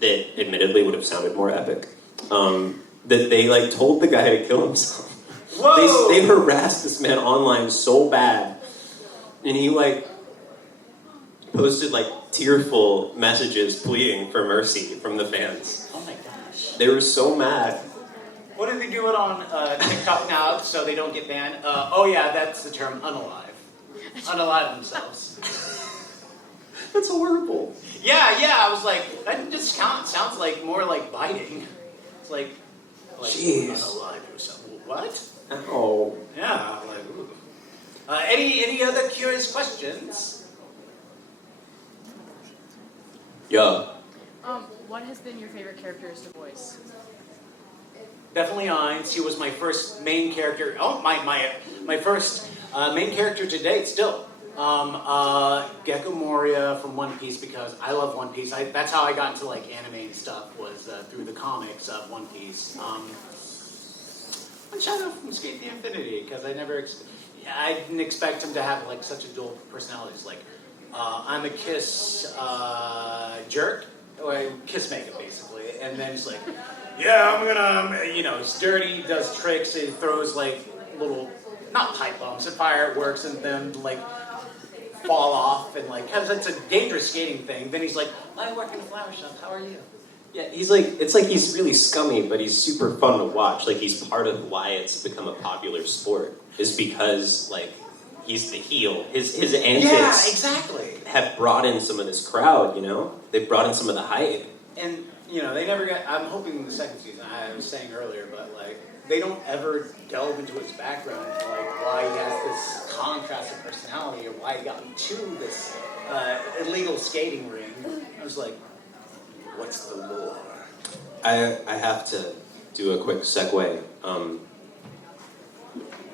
that admittedly would have sounded more epic. That they like told the guy to kill himself. Whoa! They harassed this man online so bad, and he like posted like tearful messages pleading for mercy from the fans. Oh my gosh! They were so mad. What do they do it on TikTok now so they don't get banned? Oh yeah, that's the term, unalive. Unalive themselves. That's horrible. Yeah. I was like, that just sounds like more like biting. It's like Jeez. unalive yourself. What? Oh. Yeah. Like, ooh. Any other curious questions? Yeah. What has been your favorite characters to voice? Definitely Ainz. He was my first main character. Oh, my first main character to date still. Gecko Moria from One Piece, because I love One Piece. That's how I got into like anime and stuff, was through the comics of One Piece. And Shadow from Escape the Infinity, because I didn't expect him to have like such a dual personalities. Like, I'm a kiss jerk, or kiss maker basically, and then he's like, yeah, I'm gonna, he's dirty, he does tricks, he throws like little, not pipe bombs, and fireworks, and then like fall off, and like, it's a dangerous skating thing. Then he's like, I work in a flower shop, how are you? Yeah, it's like he's really scummy, but he's super fun to watch. Like, he's part of why it's become a popular sport, is because, like, he's the heel. His antics Yeah, exactly. have brought in some of this crowd, They've brought in some of the hype. And, they never got, I'm hoping in the second season, I was saying earlier, but like, they don't ever delve into his background, like why he has this contrast of personality or why he got me to this illegal skating ring. I was like, what's the lore? I have to do a quick segue.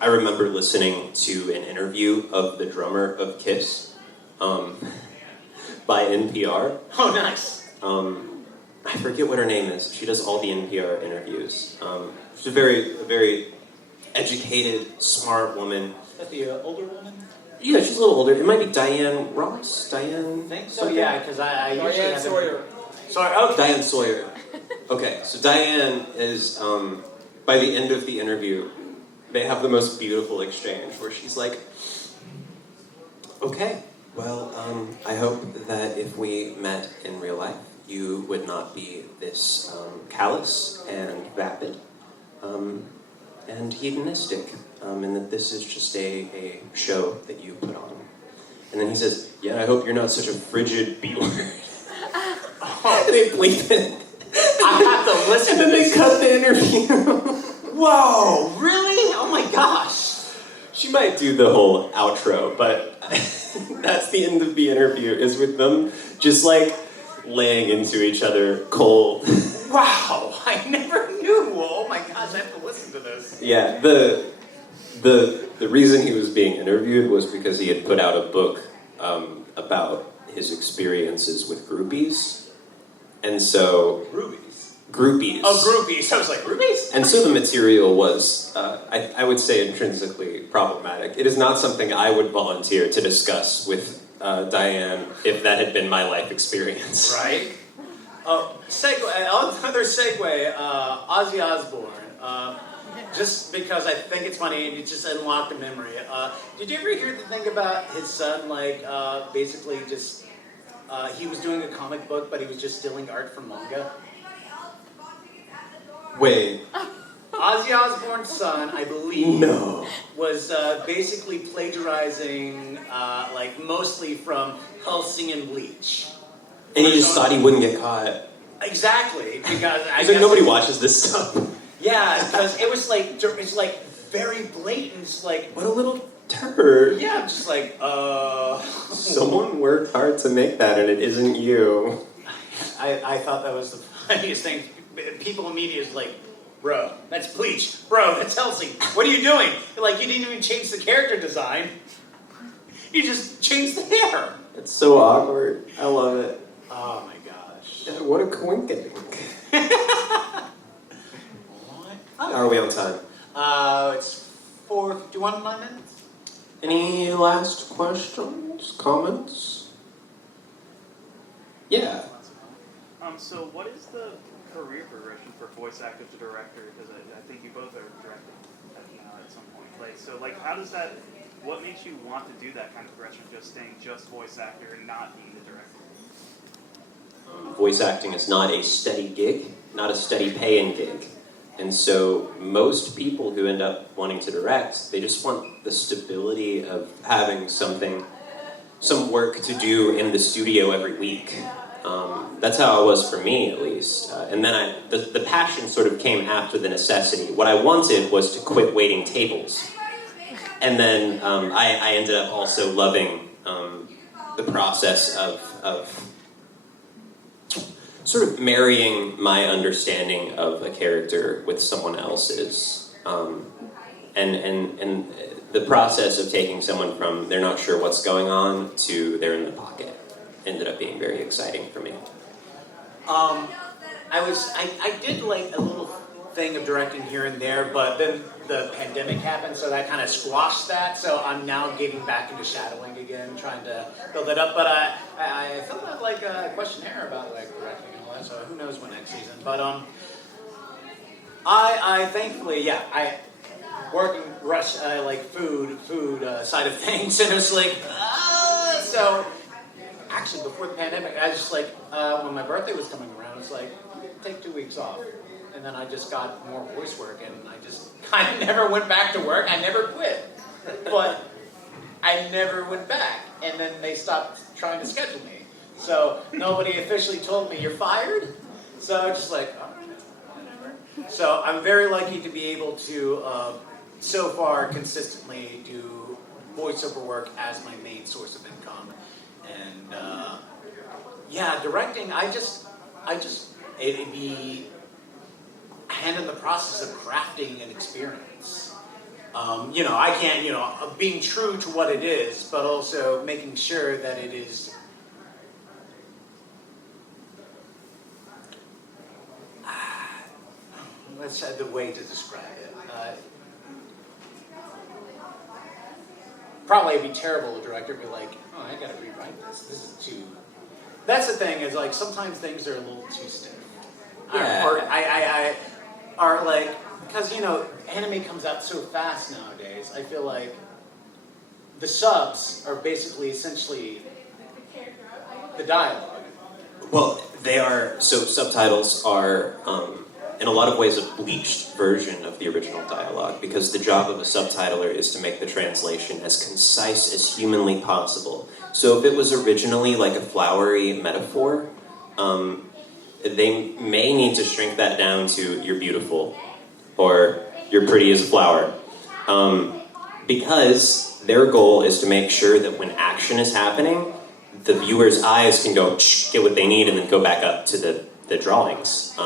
I remember listening to an interview of the drummer of Kiss by NPR. Oh, nice. I forget what her name is. She does all the NPR interviews. She's a very educated, smart woman. Is that the older woman? Yeah, she's a little older. It might be Diane Ross? Diane? I think so, something? yeah, because I usually Diane have Sawyer. Sorry, okay. Diane Sawyer. Okay, so Diane is, by the end of the interview, they have the most beautiful exchange where she's like, okay, well, I hope that if we met in real life, you would not be this callous and vapid and hedonistic, and that this is just a show that you put on. And then he says, yeah, I hope you're not such a frigid B-word. And they bleep it. I have to listen And then to they this. cut the interview. Whoa, really? Oh my gosh. She might do the whole outro, but that's the end of the interview, is with them just like laying into each other cold. Wow, I never knew. Oh my gosh, I have to listen to this. Yeah, the reason he was being interviewed was because he had put out a book about his experiences with groupies. And so... Rubies. Groupies. Oh, groupies. I was like, rubies? And so the material was, I would say, intrinsically problematic. It is not something I would volunteer to discuss with Diane if that had been my life experience. Right? Another segue, Ozzy Osbourne. Just because I think it's funny, and it just unlocked a memory. Did you ever hear the thing about his son, basically just, he was doing a comic book, but he was just stealing art from manga? Wait. Ozzy Osbourne's son, I believe, No. was basically plagiarizing, mostly from Hellsing and Bleach. And he just thought he wouldn't get caught. Exactly, because I He's like, guess nobody watches this stuff. Yeah, because it was like very blatant. It's like, What a little turd. yeah, I'm just like, Someone worked hard to make that, and it isn't you. I thought that was the funniest thing. People in media is like, bro, that's Bleach. Bro, that's Hellsing. What are you doing? Like, you didn't even change the character design. You just changed the hair. It's so awkward. I love it. Oh my gosh. Yeah, what a coinkydink. What? Are we on time? It's 4:51 minutes. Any last questions? Comments? Yeah. So what is the career progression for voice actor to director? Because I think you both are directing at some point. How does that? What makes you want to do that kind of progression? Just staying just voice actor and not being the director. Voice acting is not a steady gig, not a steady paying gig. And so most people who end up wanting to direct, they just want the stability of having some work to do in the studio every week. That's how it was for me, at least. And then the passion sort of came after the necessity. What I wanted was to quit waiting tables. And then I ended up also loving the process of sort of marrying my understanding of a character with someone else's. And the process of taking someone from they're not sure what's going on to they're in the pocket ended up being very exciting for me. I did like a little thing of directing here and there, but then the pandemic happened, so that kind of squashed that. So I'm now getting back into shadowing again, trying to build it up. But I filled out like a questionnaire about like directing and all that. So who knows when next season? But I thankfully I working rush food side of things, and it's like so. Actually, before the pandemic, I was just like, when my birthday was coming around, it's like, take 2 weeks off. And then I just got more voice work, and I just kind of never went back to work. I never quit. But I never went back. And then they stopped trying to schedule me. So nobody officially told me, you're fired? So I was just like, all right, whatever. So I'm very lucky to be able to, so far, consistently do voiceover work as my main source of income. And yeah, directing, it'd be a hand in the process of crafting an experience. I can't, being true to what it is, but also making sure that it is that's the way to describe it. Probably it'd be terrible, the director would be like, oh, I gotta rewrite this. This is too... That's the thing, is like, sometimes things are a little too stiff. Yeah. Or like, because, anime comes out so fast nowadays, I feel like the subs are basically essentially the dialogue. Well, they are, so subtitles are, in a lot of ways, a bleached version of the original dialogue, because the job of a subtitler is to make the translation as concise as humanly possible. So if it was originally like a flowery metaphor, they may need to shrink that down to "you're beautiful" or "you're pretty as a flower," because their goal is to make sure that when action is happening, the viewer's eyes can go get what they need and then go back up to the drawings.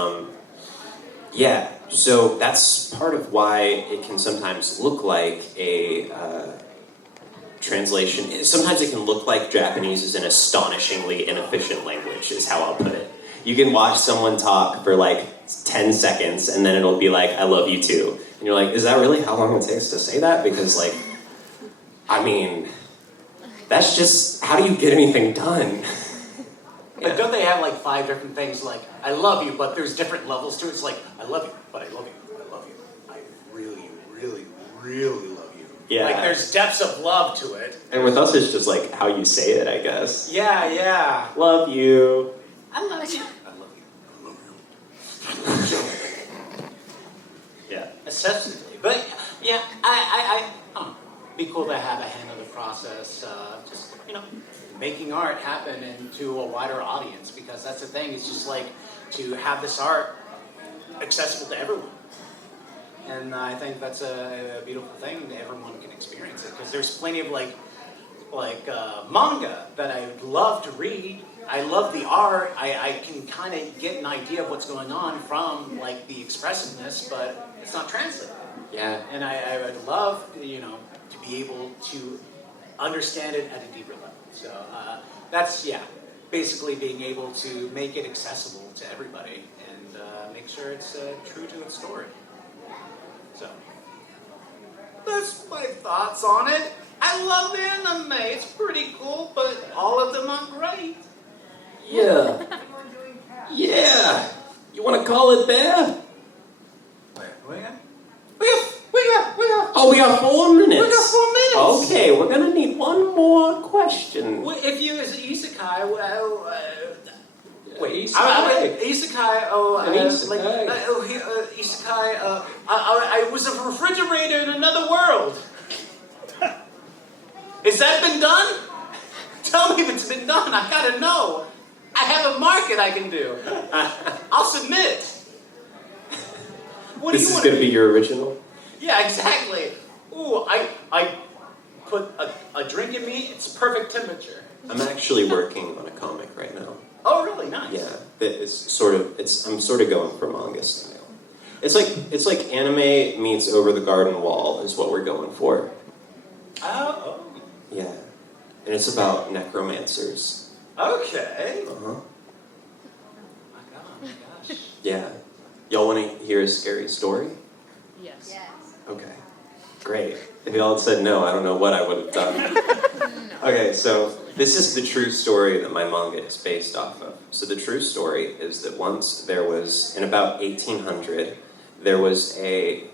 Yeah, so that's part of why it can sometimes look like a translation. Sometimes it can look like Japanese is an astonishingly inefficient language, is how I'll put it. You can watch someone talk for like 10 seconds and then it'll be like, I love you too. And you're like, is that really how long it takes to say that? Because like, I mean, that's just, how do you get anything done? But don't they have like 5 different things like, I love you, but there's different levels to it? It's like, I love you, but I love you, I love you. I really, really, really love you. Yeah. Like there's depths of love to it. And with us, it's just like how you say it, I guess. Yeah. Love you. I love you. I love you. I love you. Yeah. Essentially. But yeah, be cool to have a hand in the process. Just, making art happen into a wider audience, because that's the thing. It's just like to have this art accessible to everyone. And I think that's a beautiful thing that everyone can experience it, because there's plenty of like manga that I would love to read. I love the art. I can kind of get an idea of what's going on from like the expressiveness, but it's not translated. Yeah. And I would love, to be able to understand it at a deeper level. So that's, basically being able to make it accessible to everybody and make sure it's true to its story. So that's my thoughts on it. I love anime. It's pretty cool, but all of them are great. Yeah. Yeah. You want to call it there? We got 4 minutes. We got 4 minutes. Okay, we're gonna need one more question. Well, if you as an isekai, Wait, isekai. isekai. Isekai. I was a refrigerator in another world. Has that been done? Tell me if it's been done. I gotta know. I have a market I can do. I'll submit. What This do you is gonna be your original? Yeah, exactly. Ooh, I put a drink in me. It's perfect temperature. I'm actually working on a comic right now. Oh, really? Nice. Yeah, I'm sort of going for manga style. It's like anime meets Over the Garden Wall is what we're going for. Oh. Yeah, and it's about necromancers. Okay. Uh-huh. My gosh. Yeah. Y'all want to hear a scary story? Yes. Yes. Okay. Great. If y'all had said no, I don't know what I would have done. Okay, so this is the true story that my manga is based off of. So the true story is that once there was, in about 1800, there was a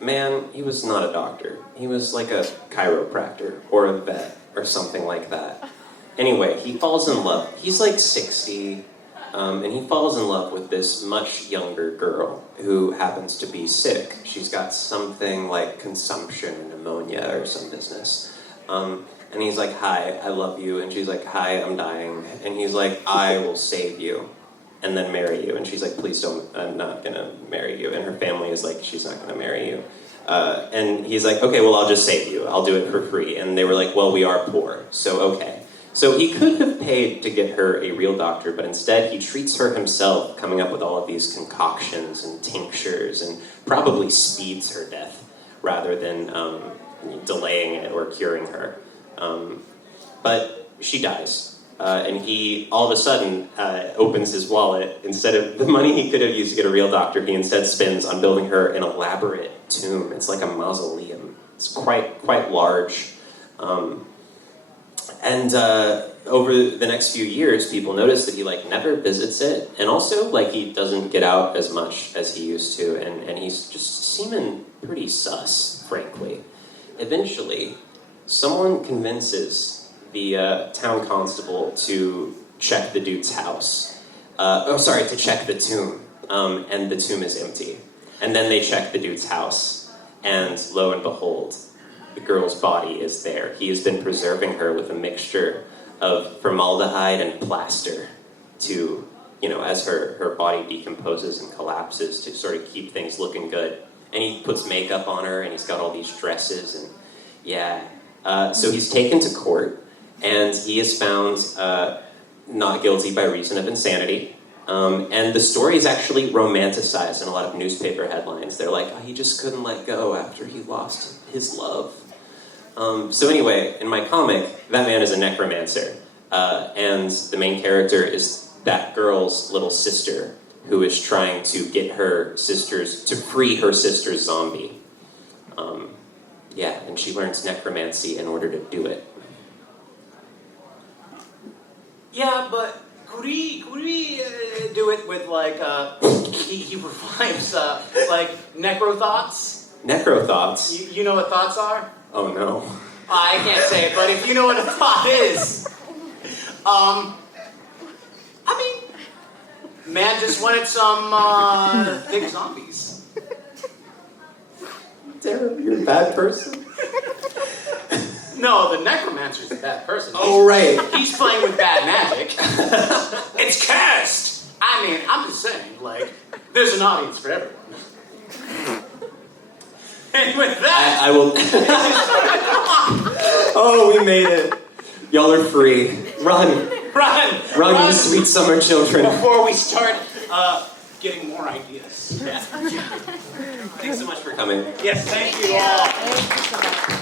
man, he was not a doctor. He was like a chiropractor or a vet or something like that. Anyway, he falls in love. He's like 60, and he falls in love with this much younger girl who happens to be sick. She's got something like consumption or pneumonia or some business. And he's like, hi, I love you. And she's like, hi, I'm dying. And he's like, I will save you and then marry you. And she's like, please don't, I'm not going to marry you. And her family is like, she's not going to marry you. And he's like, okay, well, I'll just save you. I'll do it for free. And they were like, well, we are poor, so okay. So he could have paid to get her a real doctor, but instead he treats her himself, coming up with all of these concoctions and tinctures, and probably speeds her death rather than delaying it or curing her. But she dies. And he, all of a sudden, opens his wallet. Instead of the money he could have used to get a real doctor, he instead spends on building her an elaborate tomb. It's like a mausoleum. It's quite large. And over the next few years, people notice that he never visits it, and also he doesn't get out as much as he used to, and he's just seeming pretty sus, frankly. Eventually, someone convinces the town constable to check the dude's house. To check the tomb, and the tomb is empty. And then they check the dude's house, and lo and behold, the girl's body is there. He has been preserving her with a mixture of formaldehyde and plaster to, as her body decomposes and collapses, to sort of keep things looking good. And he puts makeup on her, and he's got all these dresses, and so he's taken to court, and he is found not guilty by reason of insanity. And the story is actually romanticized in a lot of newspaper headlines. They're like, he just couldn't let go after he lost his love. So anyway, in my comic, that man is a necromancer. And the main character is that girl's little sister, who is trying to get to free her sister's zombie. And she learns necromancy in order to do it. Yeah, but could we do it with he revives necro thoughts? Necro thoughts? You know what thoughts are? Oh no. I can't say it, but if you know what a thought is, man just wanted some big zombies. Darren, you're a bad person. No, the necromancer's a bad person. Oh, right. He's playing with bad magic. It's cursed! I'm just saying, there's an audience for everyone. And with that... I will... Oh, we made it. Y'all are free. Run, you sweet summer children. Before we start getting more ideas. Thanks so much for coming. Yes, thank you all. Thank you so much.